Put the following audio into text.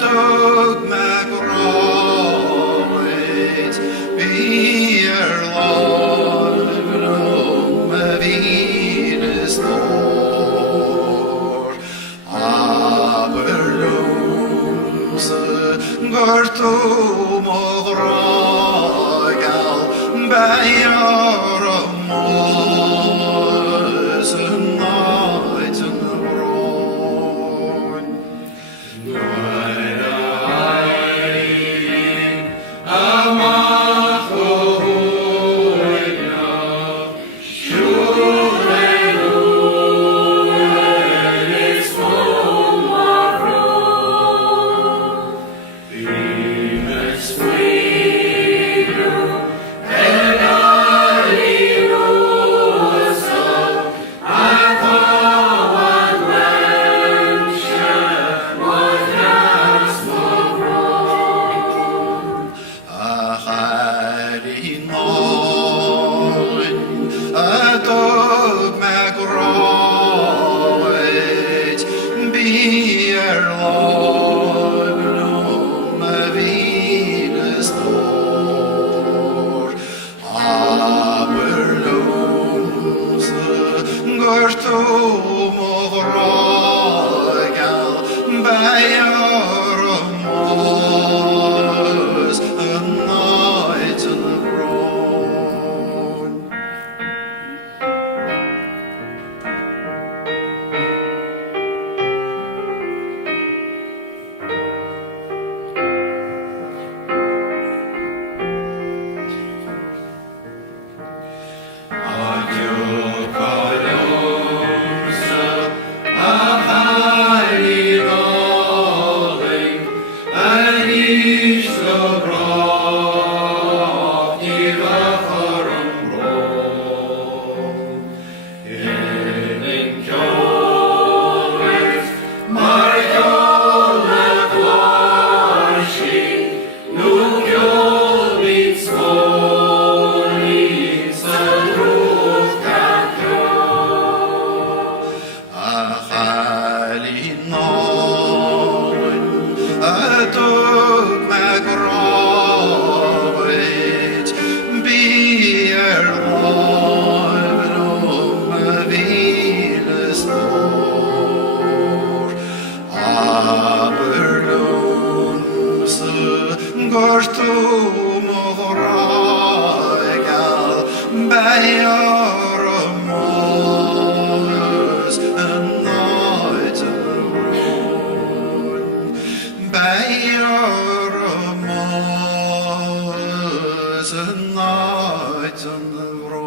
tog meg råd, bier larven om vines år. Aberlomse går tom og ragal, beier og måsen naiten brår. Tog meg råd, bier larven om vines år. Aberlomse går tom og ragal, beier og mås naiten brår. Tog meg råd, bier larven om vines år. Aberlomse går tom og ragal, beier og mås naiten brår. Beier og mås naiten brår.